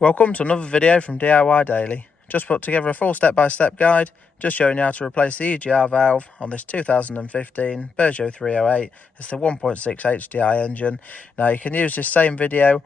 Welcome to another video from DIY Daily. Just put together a full step-by-step guide, just showing you how to replace the EGR valve on this 2015 Peugeot 308. It's the 1.6 HDI engine. Now you can use this same video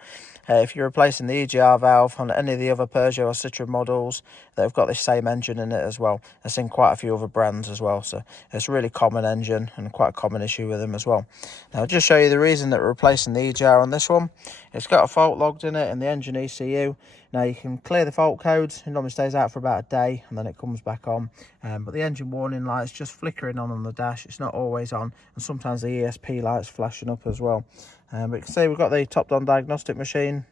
if you're replacing the EGR valve on any of the other Peugeot or Citroen models that have got this same engine in it as well. It's in quite a few other brands as well, so it's a really common engine and quite a common issue with them as well. Now I'll just show you the reason that we're replacing the EGR on this one. It's got a fault logged in it in the engine ECU. Now you can clear the fault codes. It normally stays out for about a day and then it comes back on. But the engine warning light's just flickering on the dash. It's not always on, and sometimes the ESP light's flashing up as well. But you can see we've got the top-down diagnostic machine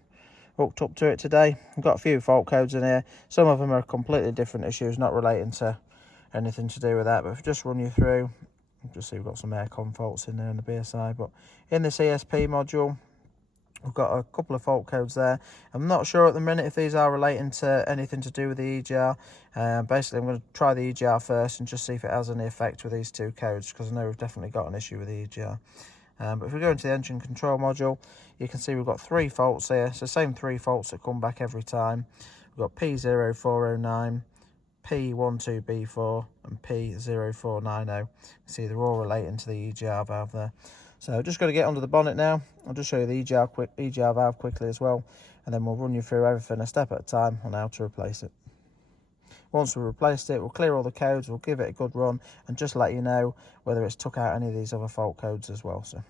hooked up to it today. We've got a few fault codes in here. Some of them are completely different issues, not relating to anything to do with that. But if I just run you through, just see we've got some aircon faults in there in the BSI. But in this ESP module, we've got a couple of fault codes there. I'm not sure at the minute if these are relating to anything to do with the EGR. Basically, I'm going to try the EGR first and just see if it has any effect with these two codes, because I know we've definitely got an issue with the EGR. But if we go into the engine control module, you can see we've got three faults here. It's the same three faults that come back every time. We've got P0409, P12B4 and P0490. See, they're all relating to the EGR valve there. So just got to get under the bonnet now. I'll just show you the EGR valve quickly as well, and then we'll run you through everything a step at a time on how to replace it. Once we've replaced it, we'll clear all the codes, we'll give it a good run, and just let you know whether it's took out any of these other fault codes as well. So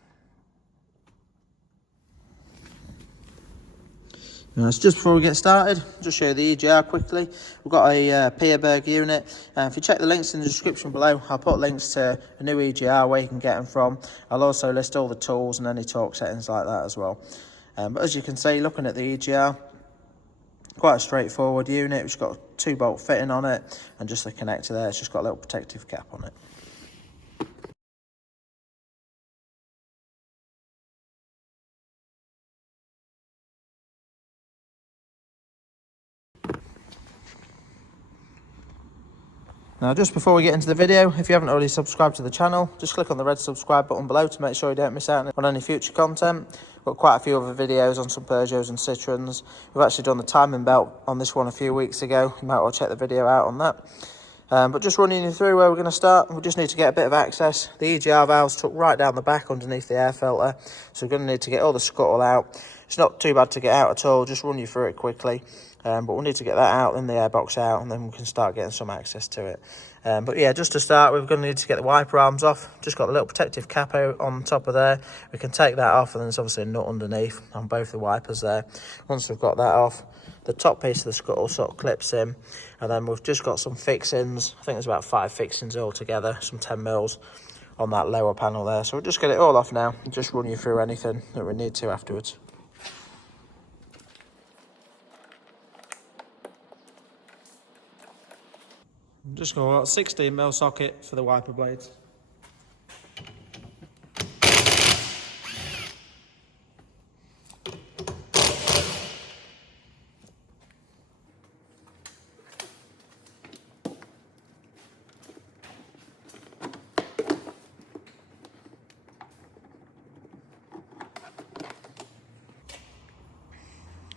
so just before we get started, just show you the EGR quickly. We've got a Peerberg unit. If you check the links in the description below, I'll put links to a new EGR where you can get them from. I'll also list all the tools and any torque settings like that as well. But as you can see, looking at the EGR, quite a straightforward unit. It's got a 2-bolt fitting on it and just the connector there. It's just got a little protective cap on it. Now, just before we get into the video, if you haven't already subscribed to the channel, just click on the red subscribe button below to make sure you don't miss out on any future content. We've got quite a few other videos on some Peugeots and Citroens. We've actually done the timing belt on this one a few weeks ago. You might want to check the video out on that. But just running you through where we're going to start, we just need to get a bit of access. The EGR valve's tucked right down the back underneath the air filter, so we're going to need to get all the scuttle out. It's not too bad to get out at all, just run you through it quickly. But we'll need to get that out, then the airbox out, and then we can start getting some access to it. But yeah, just to start, we're going to need to get the wiper arms off. Just got a little protective cap out on top of there. We can take that off, and then there's obviously a nut underneath on both the wipers there. Once we've got that off, the top piece of the scuttle sort of clips in, and then we've just got some fixings. I think there's about 5 fixings altogether, some 10 mils on that lower panel there. So we'll just get it all off now and just run you through anything that we need to afterwards. I'm just going to got a 16mm socket for the wiper blades.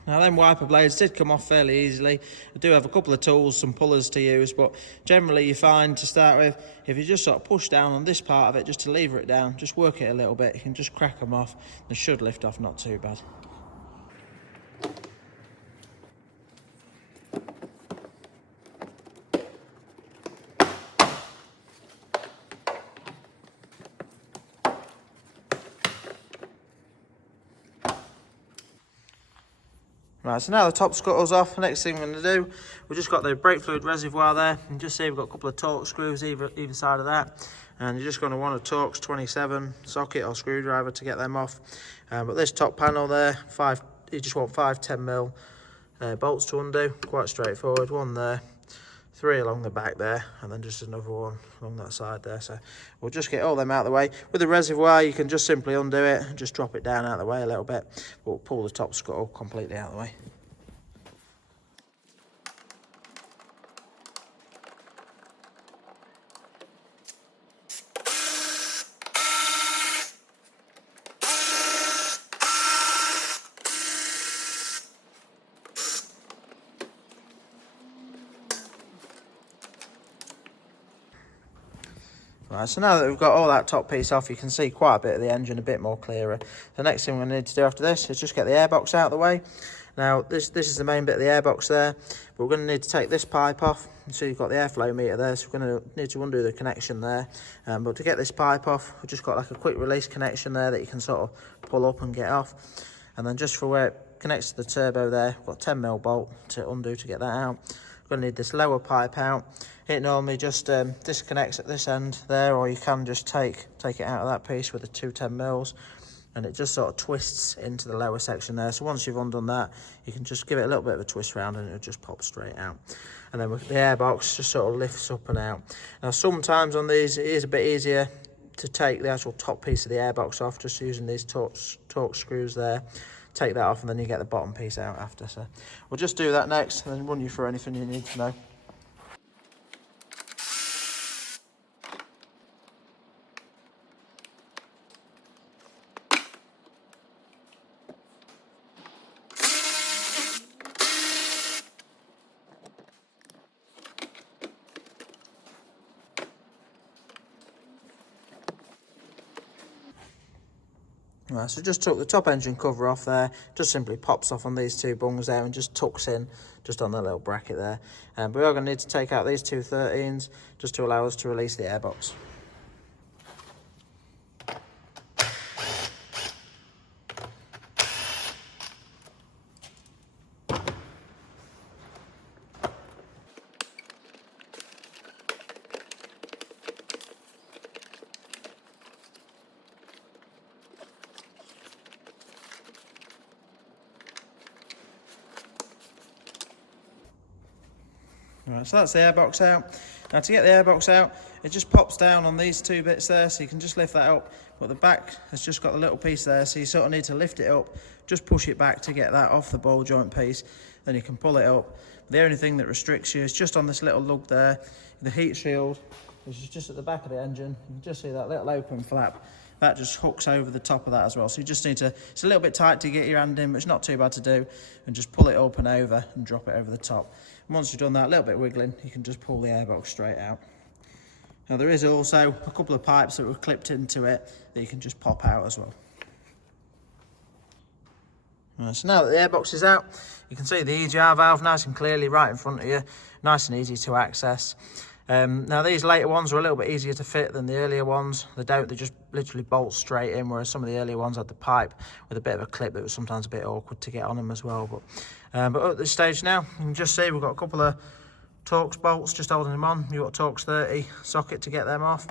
Now them wiper blades did come off fairly easily. I do have a couple of tools, some pullers to use, but generally you find to start with, if you just sort of push down on this part of it just to lever it down, just work it a little bit, you can just crack them off. They should lift off not too bad. Right, so now the top scuttle's off, the next thing we're going to do, we've just got the brake fluid reservoir there, and just see we've got a couple of Torx screws either side of that, and you're just going to want a Torx 27 socket or screwdriver to get them off. But this top panel there, you just want 5 10mm bolts to undo, quite straightforward. One there, 3 along the back there, and then just another one along that side there. So we'll just get all them out of the way. With the reservoir, you can just simply undo it and just drop it down out of the way a little bit. We'll pull the top scuttle completely out of the way. Right, so now that we've got all that top piece off, you can see quite a bit of the engine a bit more clearer. The next thing we're going to need to do after this is just get the airbox out of the way. Now, this is the main bit of the airbox there, but we're going to need to take this pipe off. So you've got the airflow meter there, so we're going to need to undo the connection there. But to get this pipe off, we've just got like a quick release connection there that you can sort of pull up and get off. And then just for where it connects to the turbo there, we've got a 10mm bolt to undo to get that out. We're going to need this lower pipe out. It normally just disconnects at this end there, or you can just take it out of that piece with the two 10mm, and it just sort of twists into the lower section there. So once you've undone that, you can just give it a little bit of a twist round and it'll just pop straight out. And then with the airbox just sort of lifts up and out. Now sometimes on these it is a bit easier to take the actual top piece of the airbox off, just using these torque screws there. Take that off and then you get the bottom piece out after. So we'll just do that next and then run you through anything you need to know. Right, so just took the top engine cover off there, just simply pops off on these two bungs there and just tucks in just on that little bracket there. But we are going to need to take out these two 13s just to allow us to release the airbox. Right, so that's the airbox out. Now to get the airbox out, it just pops down on these two bits there, so you can just lift that up. But the back has just got a little piece there, so you sort of need to lift it up, just push it back to get that off the ball joint piece. Then you can pull it up. The only thing that restricts you is just on this little lug there, the heat shield, which is just at the back of the engine. You can just see that little open flap. That just hooks over the top of that as well. So you just need to, it's a little bit tight to get your hand in, but it's not too bad to do. And just pull it up and over and drop it over the top. And once you've done that, a little bit wiggling, you can just pull the airbox straight out. Now there is also a couple of pipes that were clipped into it that you can just pop out as well. Right, so now that the airbox is out, you can see the EGR valve nice and clearly right in front of you, nice and easy to access. Now these later ones are a little bit easier to fit than the earlier ones. They just literally bolt straight in, whereas some of the earlier ones had the pipe with a bit of a clip that was sometimes a bit awkward to get on them as well. But at this stage now, you can just see we've got a couple of Torx bolts just holding them on. You've got a Torx 30 socket to get them off.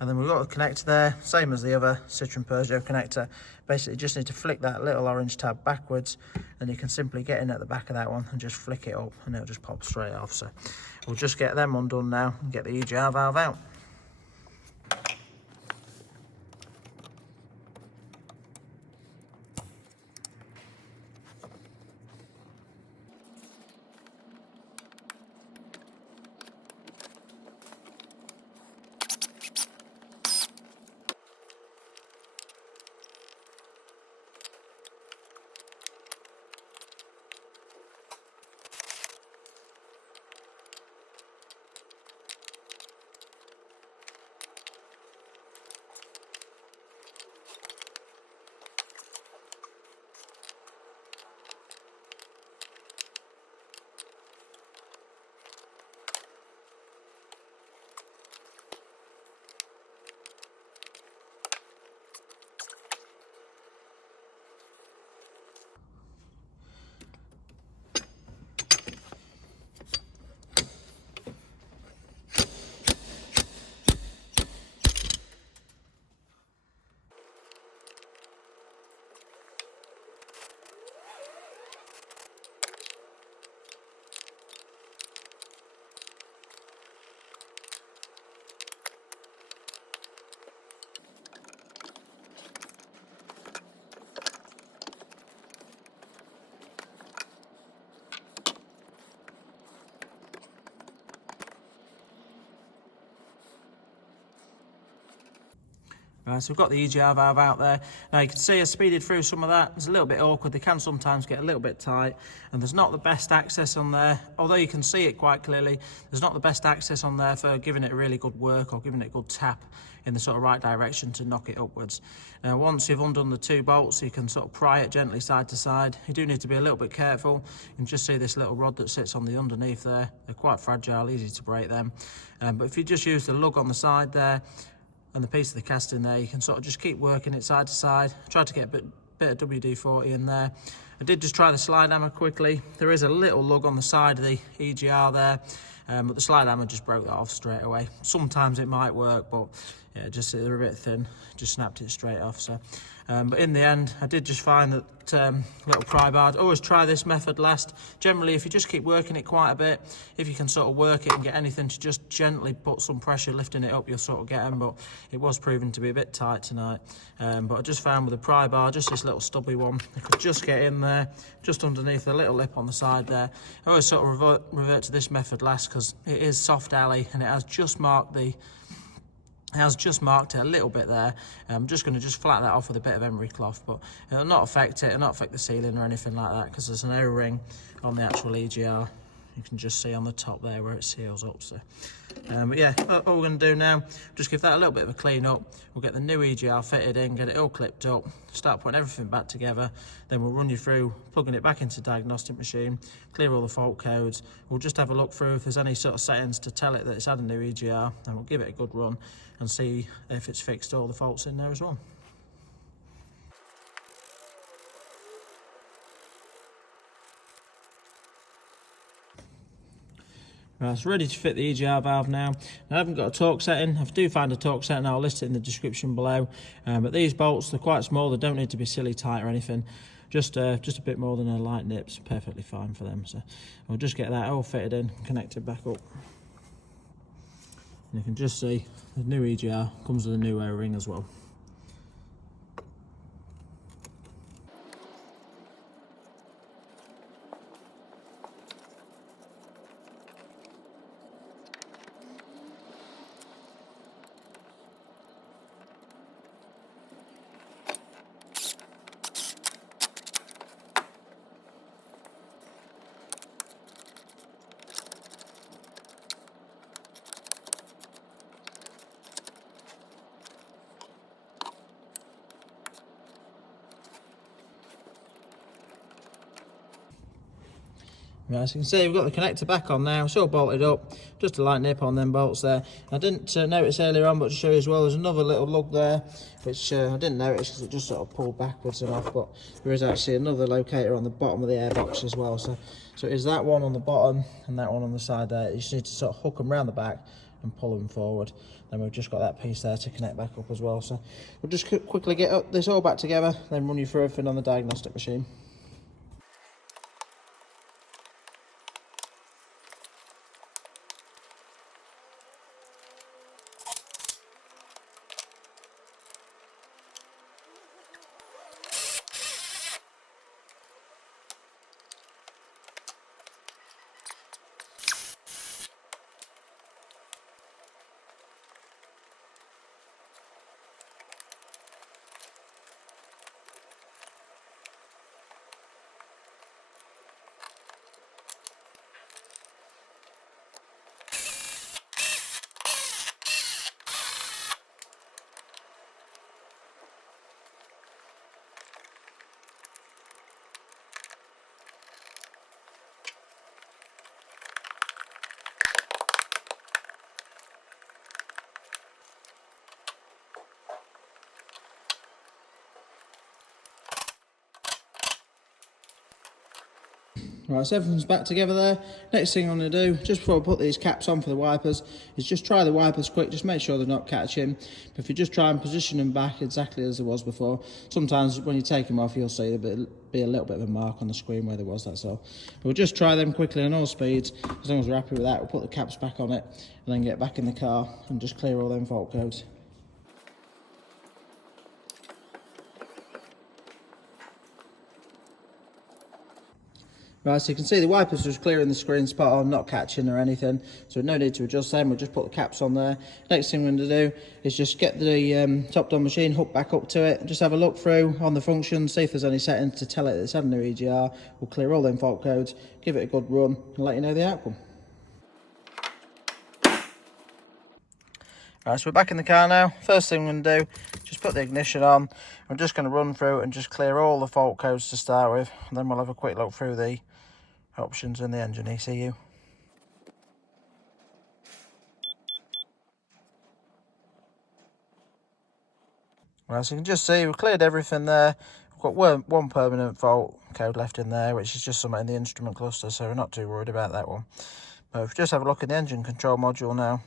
And then we've got a connector there, same as the other Citroen Peugeot connector. Basically, you just need to flick that little orange tab backwards, and you can simply get in at the back of that one and just flick it up, and it'll just pop straight off. So we'll just get them undone now and get the EGR valve out. Right, so we've got the EGR valve out there. Now you can see I speeded through some of that. It's a little bit awkward. They can sometimes get a little bit tight, and there's not the best access on there. Although you can see it quite clearly, there's not the best access on there for giving it a really good work or giving it a good tap in the sort of right direction to knock it upwards. Now once you've undone the 2 bolts, you can sort of pry it gently side to side. You do need to be a little bit careful. You can just see this little rod that sits on the underneath there. They're quite fragile, easy to break them. But if you just use the lug on the side there, and the piece of the casting there, you can sort of just keep working it side to side. Try to get a bit of WD-40 in there. I did just try the slide hammer quickly. There is a little lug on the side of the EGR there, but the slide hammer just broke that off straight away. Sometimes it might work, but yeah, just they're a bit thin. Just snapped it straight off. So, but in the end, I did just find that little pry bar. Always try this method last. Generally, if you just keep working it quite a bit, if you can sort of work it and get anything to just gently put some pressure lifting it up, you'll sort of get them. But it was proving to be a bit tight tonight. But I just found with the pry bar, just this little stubby one, I could just get in there, just underneath the little lip on the side there. I always sort of revert to this method last because it is soft alley and it has just marked it a little bit there. I'm just going to flat that off with a bit of emery cloth, but it'll not affect it, it'll not affect the sealing or anything like that because there's an O-ring on the actual EGR. You can just see on the top there where it seals up. So, but yeah, all we're going to do now, just give that a little bit of a clean up. We'll get the new EGR fitted in, get it all clipped up, start putting everything back together. Then we'll run you through plugging it back into the diagnostic machine, clear all the fault codes. We'll just have a look through if there's any sort of settings to tell it that it's had a new EGR, and we'll give it a good run and see if it's fixed all the faults in there as well. Right, it's ready to fit the EGR valve now. I haven't got a torque setting. If I do find a torque setting, I'll list it in the description below. But these bolts, they're quite small. They don't need to be silly tight or anything. Just a bit more than a light nip's perfectly fine for them. So we'll just get that all fitted in, connected back up. And you can just see the new EGR comes with a new O-ring as well. Right, as you can see, we've got the connector back on now. It's all bolted up, just a light nip on them bolts there. I didn't notice earlier on, but to show you as well, there's another little lug there, which I didn't notice because it just sort of pulled backwards and off, but there is actually another locator on the bottom of the airbox as well. So it is that one on the bottom and that one on the side there. You just need to sort of hook them around the back and pull them forward. Then we've just got that piece there to connect back up as well. So we'll just quickly get this all back together, then run you through everything on the diagnostic machine. Right, so everything's back together there. Next thing I'm going to do, just before I put these caps on for the wipers, is just try the wipers quick, just make sure they're not catching. But if you just try and position them back exactly as there was before, sometimes when you take them off, you'll see there'll be a little bit of a mark on the screen where there was, that's all. But we'll just try them quickly on all speeds. As long as we're happy with that, we'll put the caps back on it and then get back in the car and just clear all them fault codes. Right, so you can see the wipers was clearing the screen spot on, not catching or anything, so no need to adjust them. We'll just put the caps on there. Next thing we're going to do is just get the top-down machine hooked back up to it, and just have a look through on the functions, see if there's any settings to tell it that it's had a new EGR. We'll clear all them fault codes, give it a good run, and let you know the outcome. Right, so we're back in the car now. First thing we're going to do, just put the ignition on. I'm just going to run through and just clear all the fault codes to start with, and then we'll have a quick look through the options in the engine ECU. Right, so you can just see we've cleared everything there. We've got one permanent fault code left in there, which is just something in the instrument cluster, so we're not too worried about that one. But if we just have a look at the engine control module now.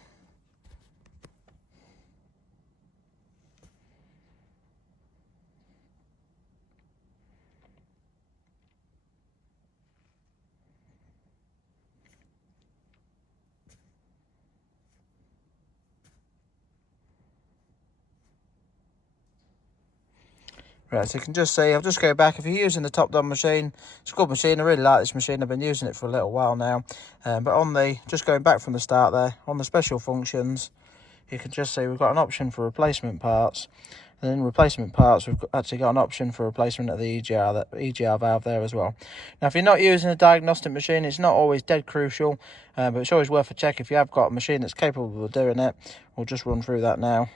Right, so you can just see, I'll just go back. If you're using the top-down machine, it's a good machine. I really like this machine. I've been using it for a little while now. But on the, just going back from the start there, on the special functions, you can just see we've got an option for replacement parts. And in replacement parts, we've actually got an option for replacement of the EGR valve there as well. Now, if you're not using a diagnostic machine, it's not always dead crucial, but it's always worth a check if you have got a machine that's capable of doing it. We'll just run through that now.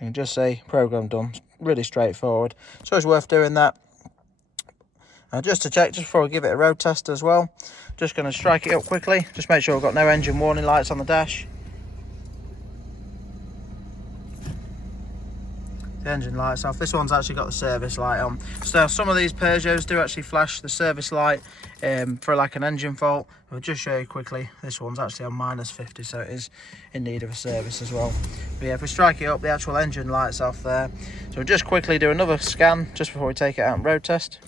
You can just see program done. Really straightforward. It's always worth doing that. Just to check, just before I give it a road test as well, just going to strike it up quickly. Just make sure I've got no engine warning lights on the dash. The engine light's off. This one's actually got the service light on. So some of these Peugeots do actually flash the service light for like an engine fault. I'll just show you quickly. This one's actually on -50, so it is in need of a service as well. But yeah, if we strike it up, the actual engine light's off there. So we'll just quickly do another scan just before we take it out and road test.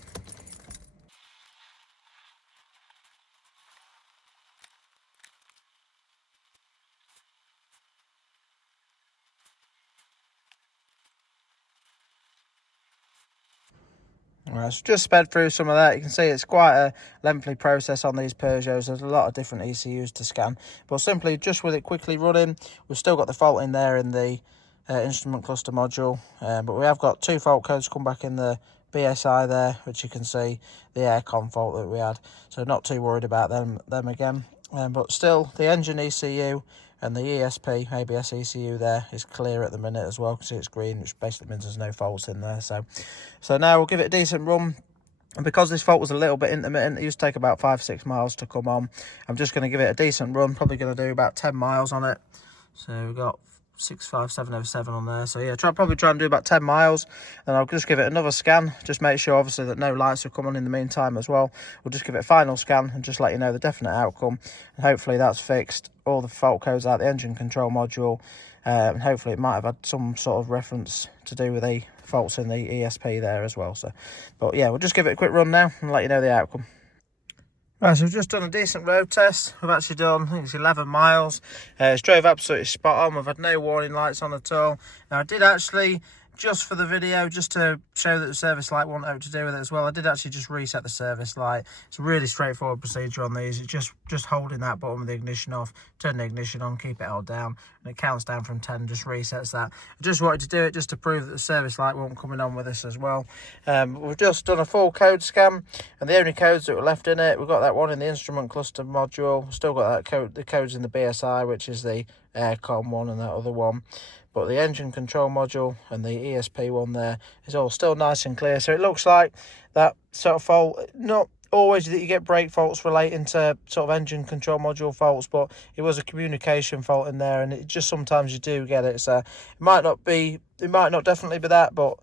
Alright, so just sped through some of that. You can see it's quite a lengthy process on these Peugeots. There's a lot of different ECUs to scan. But simply, just with it quickly running, we've still got the fault in there in the instrument cluster module. But we have got two fault codes come back in the BSI there, which you can see the aircon fault that we had. So not too worried about them again. But still, the engine ECU and the ESP, ABS ECU there is clear at the minute as well. You can see it's green, which basically means there's no faults in there. So now we'll give it a decent run. And because this fault was a little bit intermittent, it used to take about 5-6 miles to come on. I'm just going to give it a decent run, probably going to do about 10 miles on it. So we've got 65707 on there. So yeah, probably try and do about 10 miles, and I'll just give it another scan, just make sure obviously that no lights have come on in the meantime as well. We'll just give it a final scan and just let you know the definite outcome, and hopefully that's fixed all the fault codes out the engine control module, and hopefully it might have had some sort of reference to do with the faults in the ESP there as well. So but yeah, we'll just give it a quick run now and let you know the outcome. Right, so we've just done a decent road test. We've actually done, I think it's 11 miles. It's drove absolutely spot on. We've had no warning lights on at all. Now, I did actually, just for the video, just to show that the service light wasn't out to do with it as well, I did actually just reset the service light. It's a really straightforward procedure on these. It's just holding that button with the ignition off, turn the ignition on, keep it held down, and it counts down from 10, just resets that. I just wanted to do it just to prove that the service light wasn't coming on with us as well. We've just done a full code scan, and the only codes that were left in it, we've got that one in the instrument cluster module, still got that code, the codes in the BSI, which is the aircon one, and that other one. But the engine control module and the ESP one there is all still nice and clear. So it looks like that sort of fault, not always that you get brake faults relating to sort of engine control module faults, but it was a communication fault in there, and it just sometimes you do get it. So it might not definitely be that, but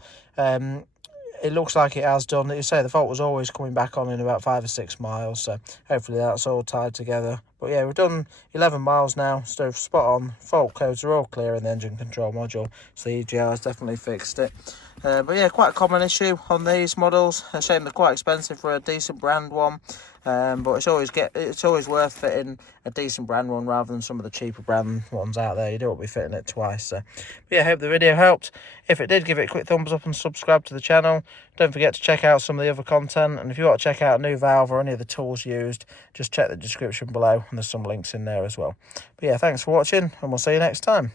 it looks like it has done. You say the fault was always coming back on in about 5 or 6 miles, so hopefully that's all tied together. But yeah, we've done 11 miles now, so spot on. Fault codes are all clear in the engine control module, so the EGR has definitely fixed it. But yeah, quite a common issue on these models. A shame they're quite expensive for a decent brand one. But it's always worth fitting a decent brand one rather than some of the cheaper brand ones out there. You don't want to be fitting it twice. So, but yeah, I hope the video helped. If it did, give it a quick thumbs up and subscribe to the channel. Don't forget to check out some of the other content, and if you want to check out a new valve or any of the tools used, just check the description below, and there's some links in there as well. But yeah, thanks for watching, and we'll see you next time.